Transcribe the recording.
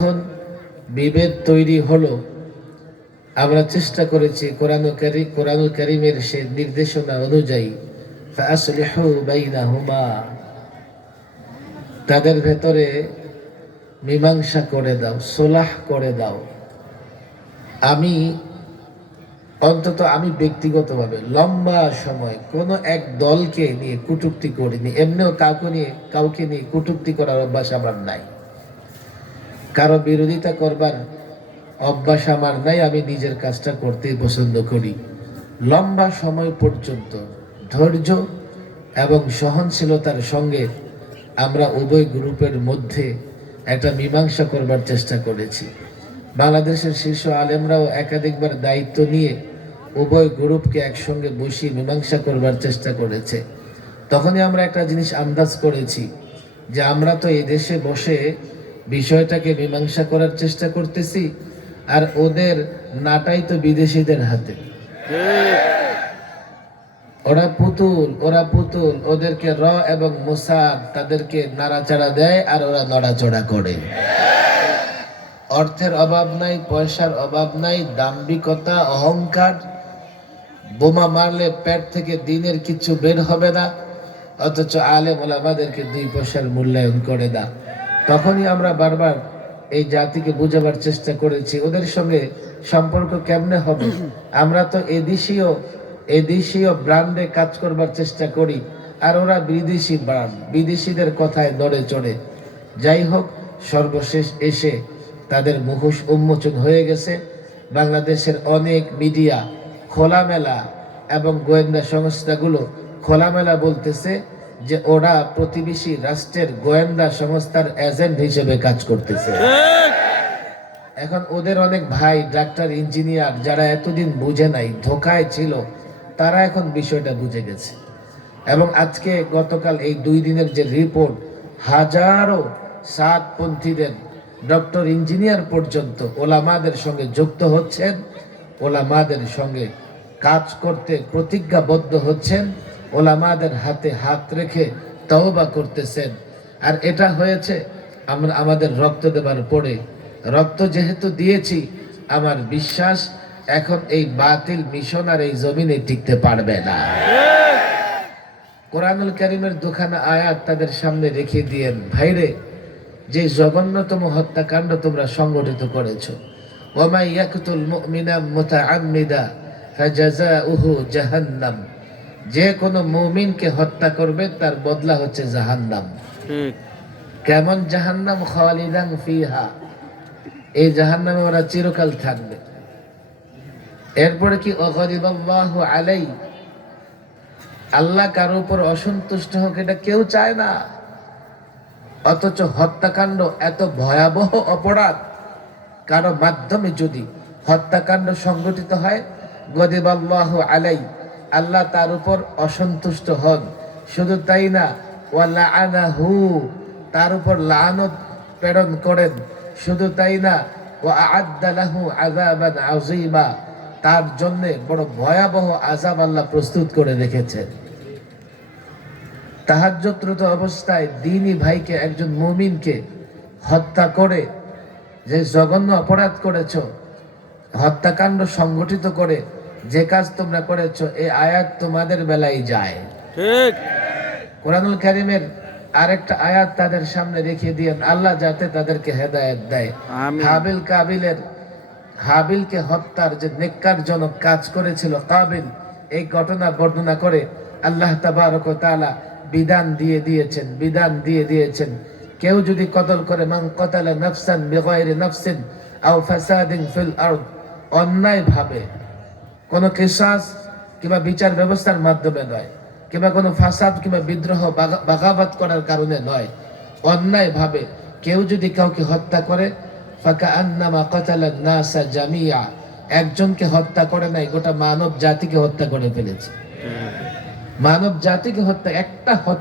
যখন বিভেদ তৈরি হলো। আমরা চেষ্টা করেছি কোরআন কারি, কোরআনুল কারিমের সে নির্দেশনা অনুযায়ী তাদের ভেতরে মীমাংসা করে দাও, সোলাহ করে দাও। আমি, অন্তত আমি ব্যক্তিগতভাবে লম্বা সময় কোনো এক দলকে নিয়ে কটূক্তি করিনি। এমনিও কাউকে নিয়ে কাউকে নিয়ে কটূক্তি করার অভ্যাস আমার নাই। কারও বিরোধিতা করবার অভ্যাস আমার নাই, আমি নিজের কাজটা করতেই পছন্দ করি। লম্বা সময় পর্যন্ত ধৈর্য এবং সহনশীলতার সঙ্গে আমরা উভয় গ্রুপের মধ্যে একটা মীমাংসা করবার চেষ্টা করেছি। বাংলাদেশের শীর্ষ আলেমরাও একাধিকবার দায়িত্ব নিয়ে উভয় গ্রুপকে একসঙ্গে বসিয়ে মীমাংসা করবার চেষ্টা করেছে। তখনই আমরা একটা জিনিস আন্দাজ করেছি যে আমরা তো এই দেশে বসে বিষয়টাকে মীমাংসা করার চেষ্টা করতেছি, আর ওদের নাটাই তো বিদেশিদের হাতে। ওরা পুতুল ওরা পুতুল, ওদেরকে র এবং মোসাদ তাদেরকে নাড়াচাড়া দেয়, আর ওরা নড়াচড়া করে। অর্থের অভাব নাই, পয়সার অভাব নাই, দাম্ভিকতা, অহংকার। বোমা মারলে পেট থেকে দিনের কিছু বের হবে না, অথচ আলেম ওলামাদেরকে দুই পয়সার মূল্যায়ন করে না। তখনই আমরা বারবার এই জাতিকে বুঝাবার চেষ্টা করেছি। ওদের সঙ্গে সম্পর্ক কেমনে হবে? আমরা তো এদেশীয় এদেশীয় ব্র্যান্ডে কাজ করবার চেষ্টা করি আর ওরা বিদেশি ব্র্যান্ড বিদেশিদের কথায় নড়ে চড়ে। যাই হোক সর্বশেষ এসে তাদের মুখোশ উন্মোচন হয়ে গেছে। বাংলাদেশের অনেক মিডিয়া খোলামেলা এবং গোয়েন্দা সংস্থাগুলো খোলামেলা বলতেছে যে ওরা প্রতিবেশী রাষ্ট্রের গোয়েন্দা সংস্থার এজেন্ট হিসেবে কাজ করতেছে। এখন ওদের অনেক ভাই ডাক্তার ইঞ্জিনিয়ার যারা এতদিন বুঝে নাই ধোকায় ছিল তারা এখন বিষয়টা বুঝে গেছে। এবং আজকে গতকাল এই দুই দিনের যে রিপোর্ট হাজারো সাতপন্থীদের ডক্টর ইঞ্জিনিয়ার পর্যন্ত ওলামাদের সঙ্গে যুক্ত হচ্ছেন ওলামাদের সঙ্গে কাজ করতে প্রতিজ্ঞাবদ্ধ হচ্ছেন। ওলামাদের হাতে হাত রেখে তওবা করতেছেন। আর এটা হয়েছে, আমরা আমাদের রক্ত দেবার পরে। রক্ত যেহেতু দিয়েছি, আমার বিশ্বাস এখন এই বাতিল মিশন আর এই জমিনে টিকতে পারবে না। কোরআনুল করিমের দুখানা আয়াত তাদের সামনে রেখে দিয়েন, ভাইরে, যে জঘন্যতম হত্যাকাণ্ড তোমরা সংগঠিত করেছ ওমা ইয়াকতুল মুমিনা মুতাআম্মিদা, ফাজাযাউহু জাহান্নাম। যে কোনো মুমিনকে হত্যা করবে তার বদলা হচ্ছে জাহান্নাম। কেমন জাহান্নাম? খালিদান ফিহা। এই জাহান্নামে ওরা চিরকাল থাকবে। এরপরে কি অগরিবাল্লাহ আলাই। আল্লাহ কারও উপর অসন্তুষ্ট হোক এটা কেউ চায় না। অথচ হত্যাকাণ্ড এত ভয়াবহ অপরাধ। কারও মাধ্যমে যদি হত্যাকাণ্ড সংগঠিত হয় গদিবাল্লাহ আলাই। আল্লাহ তার উপর অসন্তুষ্ট হন। শুধু তাই না ওয়ালা আনাহু তার উপর লানত প্রেরণ করেন। শুধু তাই না ও আদালাহু আযাবান আযীমা, তার জন্য বড় ভয়াবহ আজাব আল্লাহ প্রস্তুত করে রেখেছেন। তাহাজ্জুদ্রত অবস্থায় দিনী ভাইকে, একজন মুমিনকে হত্যা করে যে জঘন্য অপরাধ করেছ, হত্যাকাণ্ড সংগঠিত করে যে কাজ তোমরা করেছ এই আয়াত তোমাদের বেলায় যায়। ঠিক। কোরআনুল কারিমের আরেকটা আয়াত তাদের সামনে রেখে দিয়েন আল্লাহ যাতে তাদেরকে হেদায়েত দেয়। হাবিল কাবিলের হাবিলকে হত্যার যে নেককারজনক কাজ করেছিল কাবিল এই ঘটনা বর্ণনা করে আল্লাহ তাবারক তাআলা বিধান দিয়ে দিয়েছেন বিধান দিয়ে দিয়েছেন। কেউ যদি কতল করে মান কতালা নাফসান বিগাইরি নাফসিন আও ফাসাদিন ফিল আরদ অন্যায় ভাবে কোনো কেসাস কিংবা বিচার ব্যবস্থার মাধ্যমে নয় কিংবা কোনো ফাসাদ কিংবা বিদ্রোহ বাগা- বাগাবাত করার কারণে নয়। অন্যায় ভাবে কেউ যদি কাউকে হত্যা করে ফাঁকা আন্নামা কতালা নাসা জামিয়া একজনকে হত্যা করে নাই গোটা মানব জাতিকে হত্যা করে ফেলেছে। মানব জাতিকে হত্যা একটা হত্যা